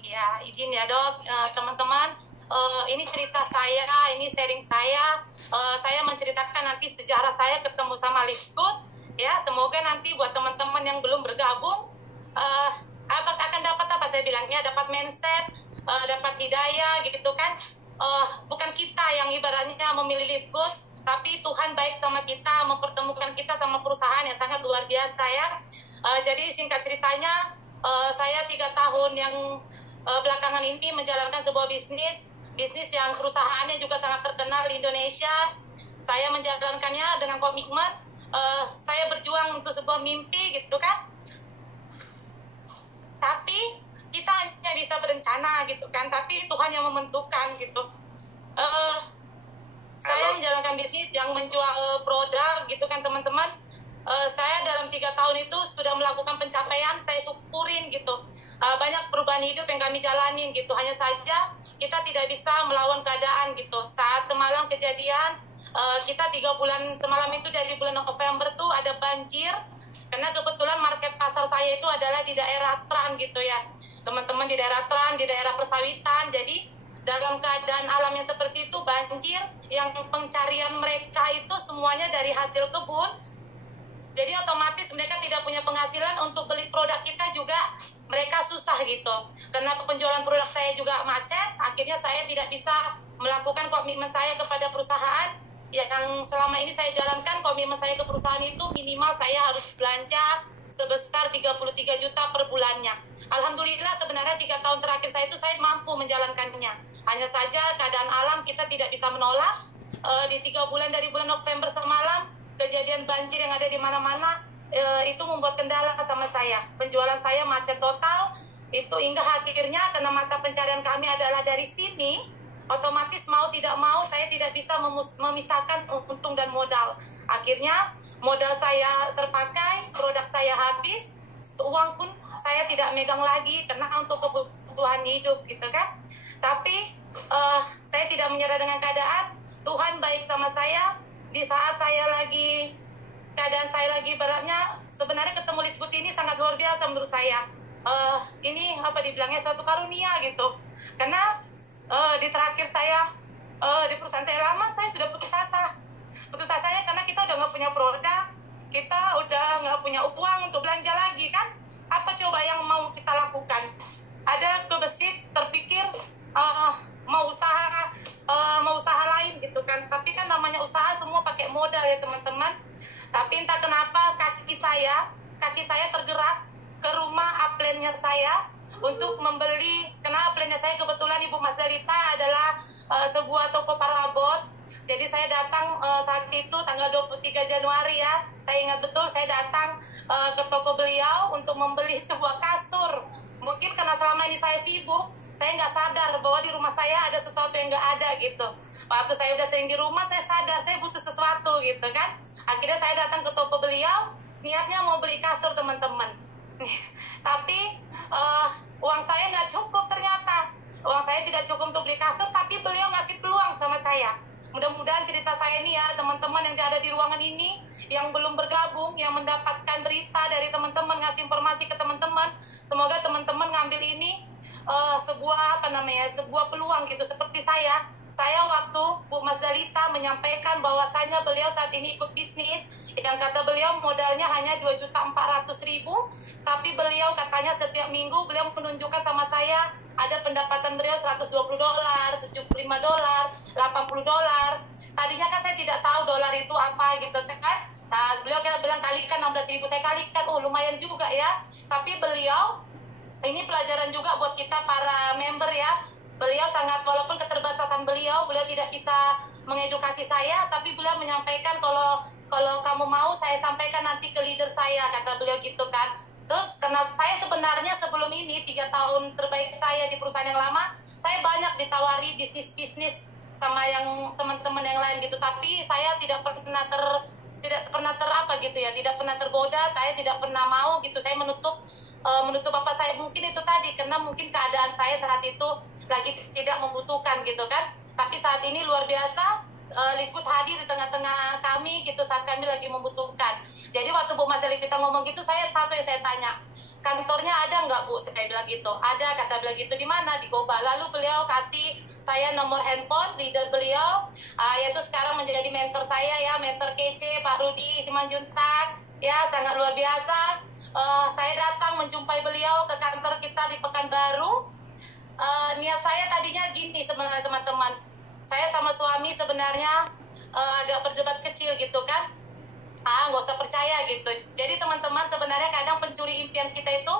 Ya, izin ya dok, teman-teman, ini cerita saya, ini sharing saya. Saya menceritakan nanti sejarah saya ketemu sama Liskut. Ya, semoga nanti buat teman-teman yang belum bergabung, uh, apa akan dapat apa saya bilangnya, dapat mindset, dapat hidayah gitu kan. Bukan kita yang ibaratnya memilih Liskut, tapi Tuhan baik sama kita, mempertemukan kita sama perusahaan yang sangat luar biasa ya. Jadi singkat ceritanya, saya 3 tahun yang belakangan ini menjalankan sebuah bisnis yang perusahaannya juga sangat terkenal di Indonesia. Saya menjalankannya dengan komitmen. Saya berjuang untuk sebuah mimpi gitu kan. Tapi kita hanya bisa berencana gitu kan. Tapi Tuhan yang menentukan gitu. Saya menjalankan bisnis yang menjual produk gitu kan teman-teman. Saya dalam 3 tahun itu sudah melakukan pencapaian, saya syukurin gitu. Banyak perubahan hidup yang kami jalanin gitu. Hanya saja kita tidak bisa melawan keadaan gitu. Saat semalam kejadian, kita 3 bulan semalam itu dari bulan November tuh ada banjir. Karena kebetulan market pasar saya itu adalah di daerah Tran gitu ya. Teman-teman di daerah Tran, di daerah persawitan. Jadi dalam keadaan alam yang seperti itu banjir, yang pencarian mereka itu semuanya dari hasil kebun. Jadi otomatis mereka tidak punya penghasilan untuk beli produk kita juga, mereka susah gitu. Karena penjualan produk saya juga macet, akhirnya saya tidak bisa melakukan komitmen saya kepada perusahaan. Yang selama ini saya jalankan, komitmen saya ke perusahaan itu minimal saya harus belanja sebesar 33 juta per bulannya. Alhamdulillah sebenarnya 3 tahun terakhir saya itu saya mampu menjalankannya. Hanya saja keadaan alam kita tidak bisa menolak. Di 3 bulan dari bulan November semalam, kejadian banjir yang ada di mana-mana, itu membuat kendala sama saya. Penjualan saya macet total. Itu hingga akhirnya karena mata pencarian kami adalah dari sini, otomatis mau tidak mau saya tidak bisa memisahkan untung dan modal. Akhirnya modal saya terpakai, produk saya habis, uang pun saya tidak megang lagi karena untuk kebutuhan hidup gitu kan. Tapi saya tidak menyerah dengan keadaan. Tuhan baik sama saya. Di saat saya lagi, keadaan saya lagi beratnya, sebenarnya ketemu Liskut ini sangat luar biasa menurut saya. Ini apa dibilangnya, suatu karunia gitu. Karena di terakhir saya, di perusahaan saya lama, saya sudah putus asa. Putus asanya karena kita udah nggak punya produk, kita udah nggak punya uang untuk belanja lagi kan. Apa coba yang mau kita lakukan? Ada kebesit, terpikir, mau usaha lain gitu kan. Tapi kan namanya usaha semua pakai modal ya teman-teman. Tapi entah kenapa kaki saya tergerak ke rumah upline-nya saya untuk membeli. Karena upline-nya saya kebetulan Ibu Mas Dalita adalah sebuah toko parabot. Jadi saya datang saat itu tanggal 23 Januari ya. Saya ingat betul saya datang ke toko beliau untuk membeli sebuah kasur. Mungkin karena selama ini saya sibuk, saya nggak sadar bahwa di rumah saya ada sesuatu yang nggak ada gitu. Waktu saya udah sering di rumah, saya sadar saya butuh sesuatu gitu kan. Akhirnya saya datang ke toko beliau, niatnya mau beli kasur teman-teman. Tapi uang saya nggak cukup ternyata. Uang saya tidak cukup untuk beli kasur, tapi beliau ngasih peluang sama saya. Mudah-mudahan cerita saya ini ya, teman-teman yang ada di ruangan ini, yang belum bergabung, yang mendapatkan berita dari teman-teman, ngasih informasi ke teman-teman, semoga teman-teman ngambil ini sebuah sebuah peluang gitu. Seperti saya waktu Bu Mas Dalita menyampaikan bahwasanya beliau saat ini ikut bisnis yang kata beliau modalnya hanya 2.400.000, tapi beliau katanya setiap minggu beliau menunjukkan sama saya ada pendapatan beliau $120, $75, $80. Tadinya kan saya tidak tahu dolar itu apa gitu kan. Nah, beliau bilang kalikan 16.000, saya kalikan, oh lumayan juga ya. Tapi beliau, ini pelajaran juga buat kita para member ya. Beliau sangat, walaupun keterbatasan beliau tidak bisa mengedukasi saya, tapi beliau menyampaikan kalau kamu mau saya sampaikan nanti ke leader saya, kata beliau gitu kan. Terus karena saya sebenarnya sebelum ini 3 tahun terbaik saya di perusahaan yang lama, saya banyak ditawari bisnis sama yang teman-teman yang lain gitu, tapi saya tidak pernah tidak pernah tergoda, saya tidak pernah mau gitu. Saya menutup apa saya mungkin itu tadi karena mungkin keadaan saya saat itu lagi tidak membutuhkan gitu kan. Tapi saat ini luar biasa, Liskut hadir di tengah-tengah kami gitu saat kami lagi membutuhkan. Jadi waktu Bu Mas Dali kita ngomong gitu, satu yang saya tanya, kantornya ada nggak Bu? Saya bilang gitu. Ada, kata beliau gitu. Di mana? Di Goba. Lalu beliau kasih saya nomor handphone leader beliau, yaitu sekarang menjadi mentor saya ya, mentor kece Pak Rudi Simanjuntak ya, sangat luar biasa. Saya datang menjumpai beliau ke kantor kita di Pekanbaru. Niat saya tadinya gini sebenarnya teman-teman, saya sama suami sebenarnya agak berdebat kecil gitu kan, nggak usah percaya gitu. Jadi teman-teman, sebenarnya kadang pencuri impian kita itu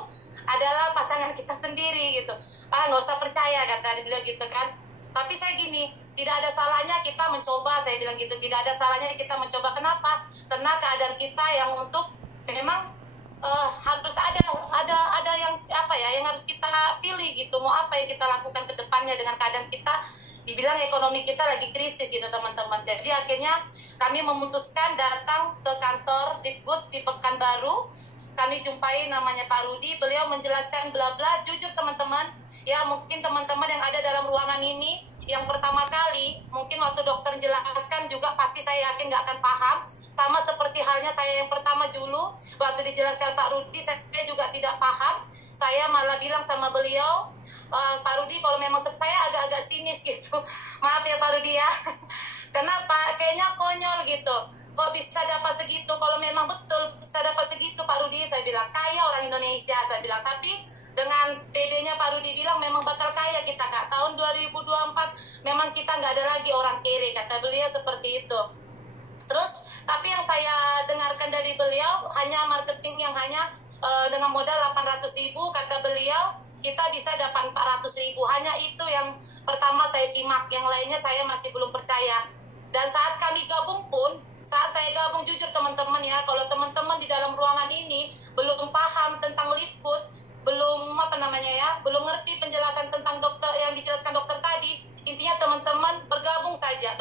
adalah pasangan kita sendiri gitu. Nggak usah percaya, kata beliau gitu kan. Tapi saya gini, tidak ada salahnya kita mencoba, saya bilang gitu. Tidak ada salahnya kita mencoba. Kenapa? Karena keadaan kita yang untuk memang harus ada yang apa ya, yang harus kita pilih gitu. Mau apa yang kita lakukan ke depannya dengan keadaan kita, dibilang ekonomi kita lagi krisis gitu teman-teman. Jadi akhirnya kami memutuskan datang ke kantor Difgood di Pekanbaru. Kami jumpai namanya Pak Rudi, beliau menjelaskan bla bla. Jujur teman-teman, ya mungkin teman-teman yang ada dalam ruangan ini yang pertama kali, mungkin waktu dokter jelaskan juga pasti saya yakin nggak akan paham. Sama seperti halnya saya yang pertama dulu, waktu dijelaskan Pak Rudi, saya juga tidak paham. Saya malah bilang sama beliau, Pak Rudi kalau memang saya agak-agak sinis gitu. Maaf ya Pak Rudi ya. Kenapa? Kayaknya konyol gitu. Kok bisa dapat segitu? Kalau memang betul bisa dapat segitu Pak Rudi, saya bilang kaya orang Indonesia, saya bilang. Tapi dengan PD-nya Pak Rudi bilang memang bakal kaya kita Kak. Tahun 2024 memang kita nggak ada lagi orang kere, kata beliau seperti itu. Terus tapi yang saya dengarkan dari beliau hanya marketing yang hanya dengan modal 800.000, kata beliau kita bisa dapat 400.000. Hanya itu yang pertama saya simak, yang lainnya saya masih belum percaya. Dan saat kami gabung pun, saat saya gabung, jujur teman-teman ya, kalau teman-teman di dalam ruangan ini belum paham tentang Livegood, belum belum ngerti penjelasan tentang dokter yang dijelaskan dokter tadi, intinya teman-teman bergabung saja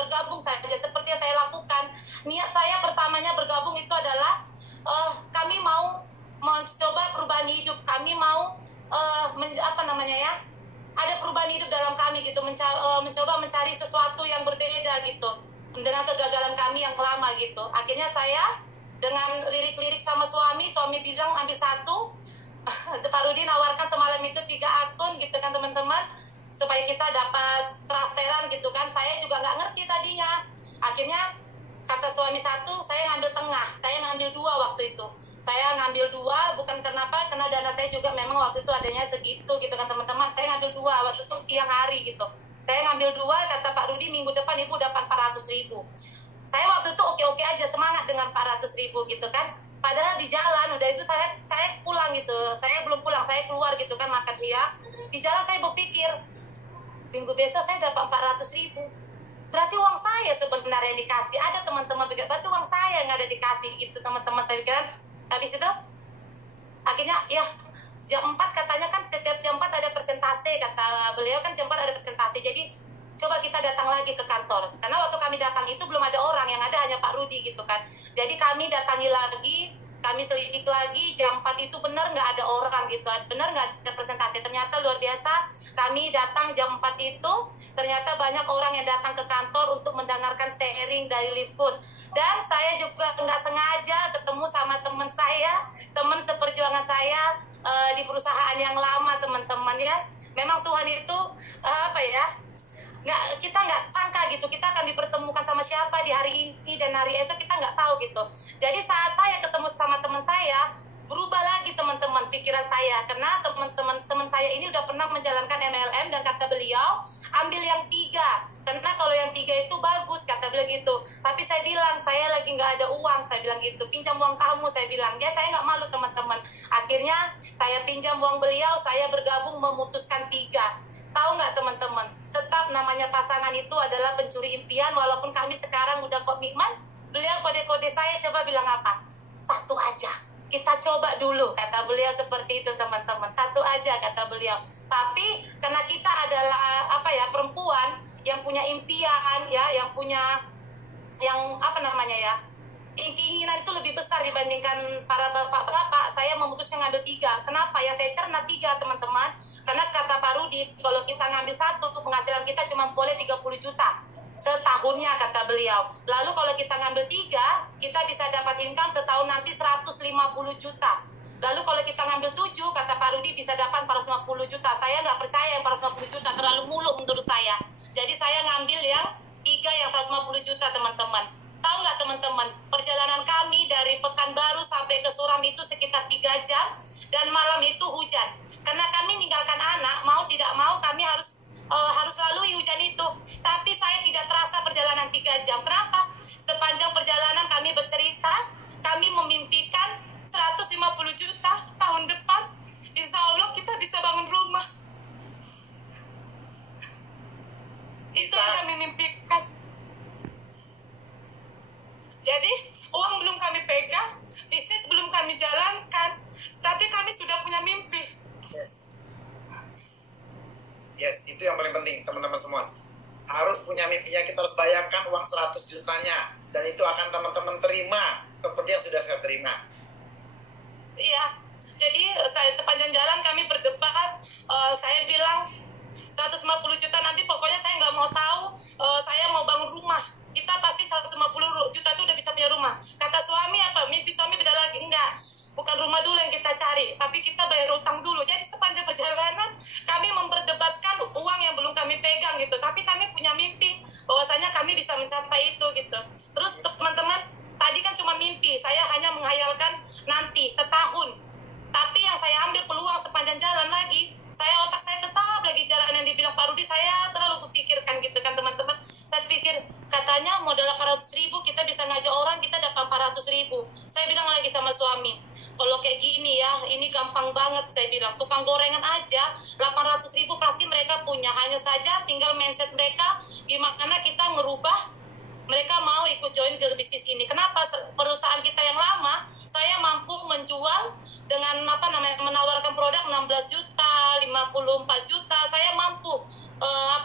seperti yang saya lakukan. Niat saya pertamanya bergabung itu adalah kami mau mencoba perubahan hidup, kami mau ada perubahan hidup dalam kami gitu, mencoba mencari sesuatu yang berbeda gitu dengan kegagalan kami yang lama gitu. Akhirnya saya dengan lirik-lirik sama suami bilang ambil satu. Pak Rudi nawarkan semalam itu 3 akun gitu kan teman-teman, supaya kita dapat trusteran gitu kan. Saya juga nggak ngerti tadinya. Akhirnya kata suami satu, saya ngambil tengah, saya ngambil 2 waktu itu. Saya ngambil 2 bukan kenapa, karena dana saya juga memang waktu itu adanya segitu gitu kan teman-teman. Saya ngambil 2 waktu itu siang hari gitu. Saya ngambil 2, kata Pak Rudi minggu depan ibu dapat 400.000. Saya waktu itu oke-oke aja, semangat dengan 400.000 gitu kan. Padahal di jalan udah itu saya pulang gitu, saya belum pulang, saya keluar gitu kan makan siang. Di jalan saya berpikir, minggu besok saya dapat 400.000. Berarti uang saya sebenarnya yang dikasih. Ada teman-teman pikir, berarti uang saya yang ada dikasih gitu teman-teman. Saya pikir, habis itu akhirnya ya jam 4 katanya kan setiap jam 4 ada presentasi, kata beliau kan jam 4 ada presentasi. Jadi coba kita datang lagi ke kantor. Karena waktu kami datang itu belum ada orang, yang ada hanya Pak Rudi gitu kan. Jadi kami datangi lagi, kami selidik lagi, jam 4 itu benar nggak ada orang gitu, benar nggak ada presentasi. Ternyata luar biasa, kami datang jam 4 itu, ternyata banyak orang yang datang ke kantor untuk mendengarkan sharing dari Livegood. Dan saya juga nggak sengaja ketemu sama teman saya, teman seperjuangan saya di perusahaan yang lama teman-teman ya. Memang Tuhan itu kita nggak sangka gitu, kita akan dipertemukan sama siapa di hari ini dan hari esok, kita nggak tahu gitu. Jadi saat saya ketemu sama teman saya, berubah lagi teman-teman pikiran saya, karena teman saya ini udah pernah menjalankan MLM dan kata beliau ambil yang 3, karena kalau yang 3 itu bagus, kata beliau gitu. Tapi saya bilang saya lagi nggak ada uang, saya bilang gitu, pinjam uang kamu, saya bilang ya. Saya nggak malu teman-teman. Akhirnya saya pinjam uang beliau, saya bergabung memutuskan 3. Tahu nggak teman-teman, tetap namanya pasangan itu adalah pencuri impian. Walaupun kami sekarang udah komitmen, beliau kode-kode saya coba bilang apa, 1 aja, kita coba dulu, kata beliau seperti itu teman-teman. 1 aja kata beliau. Tapi karena kita adalah perempuan yang punya impian ya, yang punya keinginan itu lebih besar dibandingkan para bapak-bapak, saya memutuskan ngambil 3. Kenapa ya? Saya cerna 3 teman-teman. Karena kata Pak Rudi, kalau kita ngambil 1, penghasilan kita cuma boleh 30 juta setahunnya, kata beliau. Lalu kalau kita ngambil 3, kita bisa dapat income setahun nanti 150 juta. Lalu kalau kita ngambil 7, kata Pak Rudi bisa dapat 450 juta. Saya nggak percaya yang 450 juta, terlalu muluk menurut saya. Jadi saya ngambil yang 3 yang 150 juta teman-teman. Tahu nggak teman-teman, perjalanan kami dari Pekanbaru sampai ke Suram itu sekitar 3 jam, dan malam itu hujan. Karena kami meninggalkan anak, mau tidak mau kami harus lalui hujan itu. Tapi saya tidak terasa perjalanan 3 jam. Kenapa? Sepanjang perjalanan kami bercerita, kami memimpikan 150 juta tahun depan. Insya Allah kita bisa bangun rumah. Itu yang kami mimpikan. Jadi uang belum kami pegang, bisnis belum kami jalankan, tapi kami sudah punya mimpi. Yes, itu yang paling penting teman-teman semua. Harus punya mimpinya, kita harus bayarkan uang 100 jutanya. Dan itu akan teman-teman terima, seperti yang sudah saya terima. Iya, jadi sepanjang jalan kami berdebat, saya bilang 150 juta nanti pokoknya saya nggak mau tahu, saya mau bangun rumah. Kita pasti 150 juta itu udah bisa punya rumah. Kata suami apa? Mimpi suami beda lagi. Enggak, bukan rumah dulu yang kita cari, tapi kita bayar utang dulu. Jadi sepanjang perjalanan kami memperdebatkan uang yang belum kami pegang gitu. Tapi kami punya mimpi bahwasanya kami bisa mencapai itu gitu. Terus teman-teman, tadi kan cuma mimpi, saya hanya menghayalkan nanti, setahun. Tapi yang saya ambil peluang sepanjang jalan lagi, otak saya tetap lagi jalan yang dibilang Pak Rudi, saya terlalu pikirkan gitu kan teman-teman. Saya pikir, katanya modal 800.000 kita bisa ngajak orang, kita dapat 400.000. Saya bilang lagi sama suami, kalau kayak gini ya, ini gampang banget. Saya bilang, tukang gorengan aja 800.000 pasti mereka punya. Hanya saja tinggal mindset mereka, gimana kita ngerubah mereka mau ikut join ke bisnis ini. Kenapa? Perusahaan kita yang lama, saya mampu menjual dengan menawarkan produk 16 juta, 54 juta, saya mampu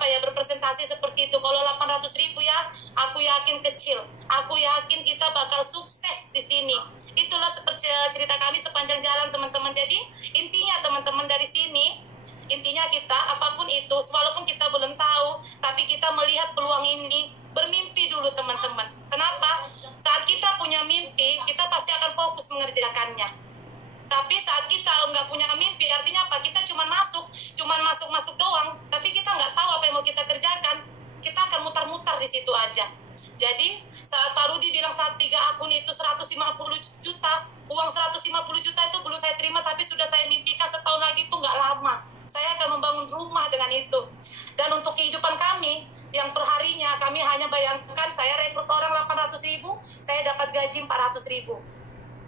berpresentasi seperti itu. Kalau 800.000 ya, aku yakin kecil. Aku yakin kita bakal sukses di sini. Itulah seperti cerita kami sepanjang jalan teman-teman. Jadi intinya teman-teman dari sini, intinya kita apapun itu, walaupun kita belum tahu, tapi kita melihat peluang ini, bermimpi dulu teman-teman. Kenapa? Saat kita punya mimpi, kita pasti akan fokus mengerjakannya. Tapi saat kita nggak punya mimpi, artinya apa? Kita cuma masuk doang, tapi kita nggak tahu apa yang mau kita kerjakan. Kita akan mutar-mutar di situ aja. Jadi saat Pak Rudi bilang saat 3 akun itu 150 juta, uang 150 juta itu belum saya terima, tapi sudah saya mimpikan setahun lagi itu nggak lama. Saya akan membangun rumah dengan itu. Dan untuk kehidupan kami, yang perharinya kami hanya bayangkan, saya rekrut orang 800.000, saya dapat gaji 400.000.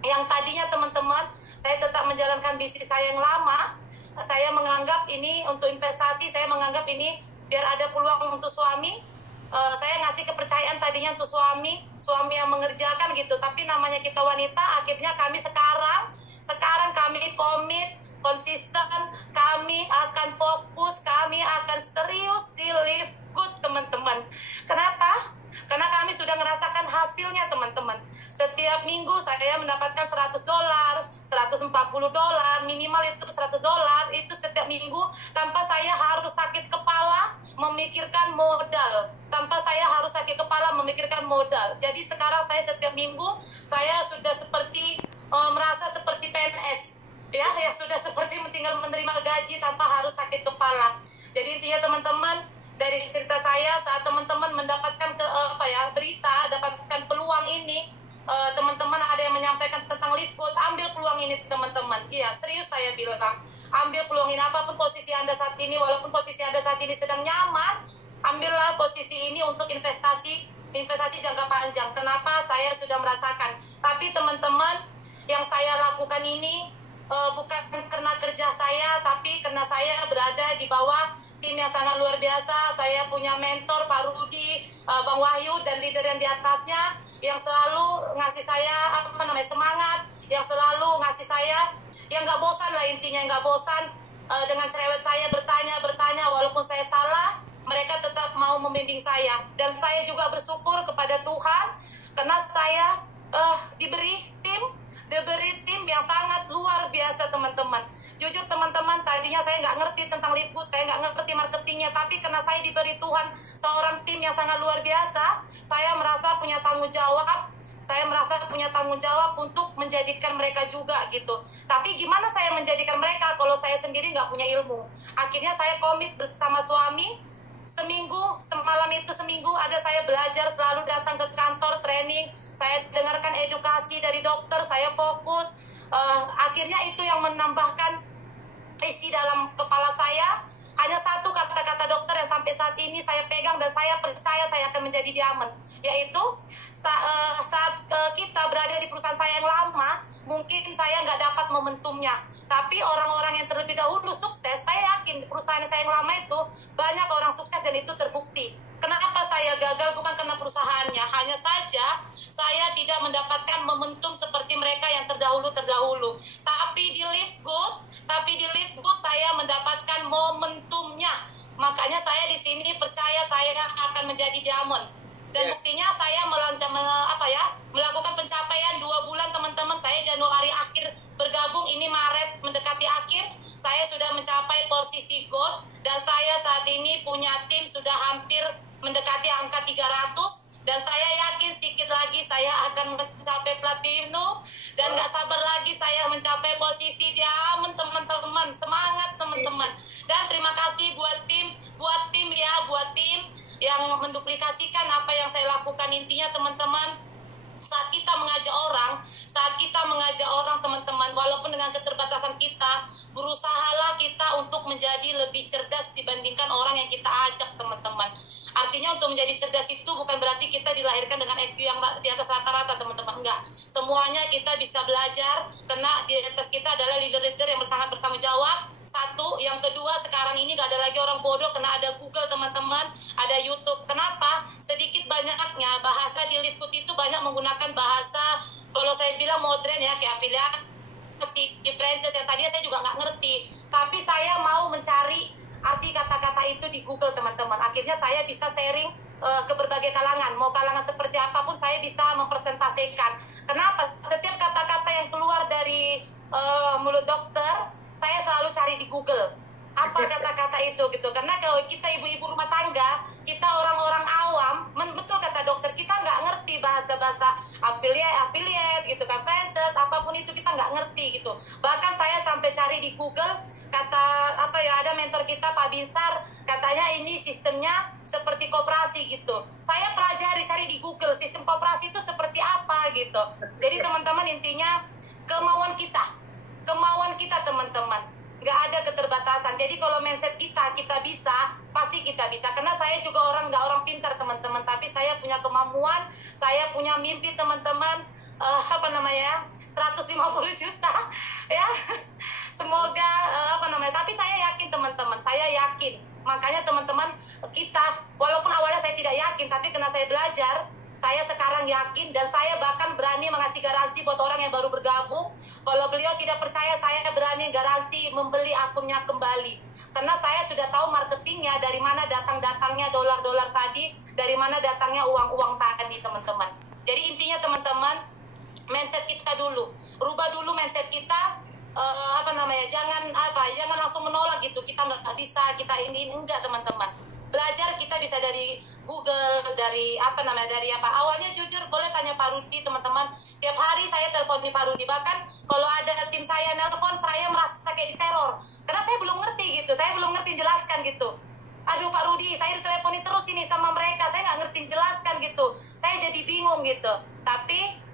Yang tadinya teman-teman, saya tetap menjalankan bisnis saya yang lama, saya menganggap ini untuk investasi, saya menganggap ini biar ada peluang untuk suami. Saya ngasih kepercayaan tadinya untuk suami yang mengerjakan gitu. Tapi namanya kita wanita, akhirnya kami sekarang kami komit, konsisten, kami akan fokus, kami akan serius di Live Good teman-teman. Kenapa? Karena kami sudah merasakan hasilnya teman-teman. Setiap minggu saya mendapatkan $100, $140, minimal itu $100, itu setiap minggu tanpa saya harus sakit kepala memikirkan modal. Jadi sekarang saya setiap minggu, saya sudah seperti merasa seperti PNS. Ya sudah seperti tinggal menerima gaji tanpa harus sakit kepala. Jadi intinya teman-teman, dari cerita saya, saat teman-teman mendapatkan berita, dapatkan peluang ini, teman-teman ada yang menyampaikan tentang Live Good, ambil peluang ini teman-teman. Iya, serius saya bilang, ambil peluang ini. Apapun posisi Anda saat ini, walaupun posisi Anda saat ini sedang nyaman, ambillah posisi ini untuk investasi jangka panjang. Kenapa? Saya sudah merasakan. Tapi teman-teman, yang saya lakukan ini bukan karena kerja saya, tapi karena saya berada di bawah tim yang sangat luar biasa. Saya punya mentor Pak Rudi, Bang Wahyu, dan leader yang di atasnya yang selalu ngasih saya semangat, yang selalu ngasih saya, yang nggak bosan lah intinya, nggak bosan dengan cerewet saya bertanya walaupun saya salah, mereka tetap mau membimbing saya. Dan saya juga bersyukur kepada Tuhan karena saya diberi tim yang sangat luar biasa teman-teman. Jujur teman-teman, tadinya saya nggak ngerti tentang Live Good, saya nggak ngerti marketingnya, tapi karena saya diberi Tuhan seorang tim yang sangat luar biasa, saya merasa punya tanggung jawab. saya merasa punya tanggung jawab untuk menjadikan mereka juga gitu. Tapi gimana saya menjadikan mereka kalau saya sendiri nggak punya ilmu? Akhirnya saya komit bersama suami. Semalam itu seminggu ada saya belajar, selalu datang ke kantor training. Saya dengarkan edukasi dari dokter, saya fokus. Akhirnya itu yang menambahkan isi dalam kepala saya. Hanya satu kata-kata dokter yang sampai saat ini saya pegang dan saya percaya saya akan menjadi diamond, yaitu saat kita berada di perusahaan saya yang lama, mungkin saya nggak dapat momentumnya, tapi orang-orang yang terlebih dahulu sukses, saya yakin di perusahaan saya yang lama itu banyak orang sukses dan itu terbukti. Kenapa saya gagal? Bukan karena perusahaannya, hanya saja saya tidak mendapatkan momentum seperti mereka yang terdahulu. Tapi di Live Good saya mendapatkan momentumnya. Makanya saya di sini percaya saya akan menjadi diamond. Dan buktinya saya melakukan pencapaian 2 bulan teman-teman. Saya Januari akhir bergabung, ini Maret mendekati akhir, saya sudah mencapai posisi gold. Dan saya saat ini punya tim sudah hampir mendekati angka 300. Dan saya yakin sedikit lagi saya akan mencapai platinum. Dan gak sabar lagi saya mencapai posisi diamond teman-teman. Semangat teman-teman. Dan terima kasih buat tim yang menduplikasikan apa yang saya lakukan. Intinya teman-teman, saat kita mengajak orang teman-teman, walaupun dengan keterbatasan kita, berusahalah kita untuk menjadi lebih cerdas dibandingkan orang yang kita ajak teman-teman. Artinya untuk menjadi cerdas itu bukan berarti kita dilahirkan dengan IQ yang di atas rata-rata teman-teman, enggak. Semuanya kita bisa belajar, karena di atas kita adalah leader-leader yang bertanggung jawab. Satu, yang kedua, sekarang ini gak ada lagi orang bodoh, karena ada Google teman-teman, ada YouTube. Kenapa? Sedikit banyaknya bahasa di Live Good itu banyak menggunakan bahasa, kalau saya bilang modern ya, kayak afiliasi, franchise yang tadinya saya juga nggak ngerti. Tapi saya mau mencari arti kata-kata itu di Google teman-teman. Akhirnya saya bisa sharing ke berbagai kalangan. Mau kalangan seperti apapun saya bisa mempresentasikan. Kenapa? Setiap kata-kata yang keluar dari mulut dokter, saya selalu cari di Google. Apa kata-kata itu gitu. Karena kalau kita ibu-ibu rumah tangga, kita orang-orang awam, betul kata dokter, kita nggak ngerti bahasa-bahasa affiliate gitu kan, franchise, apapun itu kita nggak ngerti gitu. Bahkan saya sampai cari di Google, ada mentor kita Pak Binsar, katanya ini sistemnya seperti koperasi gitu. Saya pelajari, cari di Google sistem koperasi itu seperti apa gitu. Jadi teman-teman, intinya kemauan kita teman-teman, nggak ada keterbatasan. Jadi kalau mindset kita bisa, pasti kita bisa. Karena saya juga nggak orang pintar teman-teman, tapi saya punya kemampuan, saya punya mimpi teman-teman, 150 juta ya. Semoga tapi saya yakin teman-teman, makanya teman-teman, kita walaupun awalnya saya tidak yakin, tapi karena saya belajar, saya sekarang yakin. Dan saya bahkan berani mengasih garansi buat orang yang baru bergabung. Kalau beliau tidak percaya, saya berani garansi membeli akunnya kembali, karena saya sudah tahu marketingnya, dari mana datangnya dolar-dolar tadi, dari mana datangnya uang-uang tadi teman-teman. Jadi intinya teman-teman, mindset kita dulu, rubah dulu mindset kita. Jangan langsung menolak gitu. Kita nggak bisa, kita ingin, enggak teman-teman. Belajar kita bisa dari Google, dari awalnya jujur boleh tanya Pak Rudi teman-teman. Tiap hari saya telepon di Pak Rudi, bahkan kalau ada tim saya nelpon, saya merasa kayak diteror, karena saya belum ngerti gitu, saya belum ngerti jelaskan gitu. Aduh Pak Rudi, saya diteleponi terus ini sama mereka, saya nggak ngerti jelaskan gitu, saya jadi bingung gitu. Tapi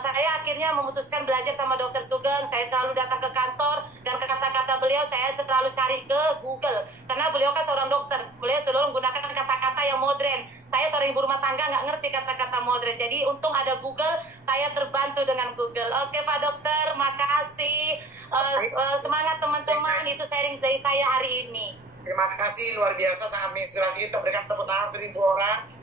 saya akhirnya memutuskan belajar sama Dokter Sugeng. Saya selalu datang ke kantor, dan kata-kata beliau saya selalu cari ke Google, karena beliau kan seorang dokter, beliau selalu menggunakan kata-kata yang modern. Saya seorang ibu rumah tangga, nggak ngerti kata-kata modern, jadi untung ada Google, saya terbantu dengan Google. Oke Pak Dokter, makasih. Semangat teman-teman, itu sharing dari saya hari ini. Terima kasih, luar biasa, sangat menginspirasi. Kita berikan tepuk tangan 1.000 orang.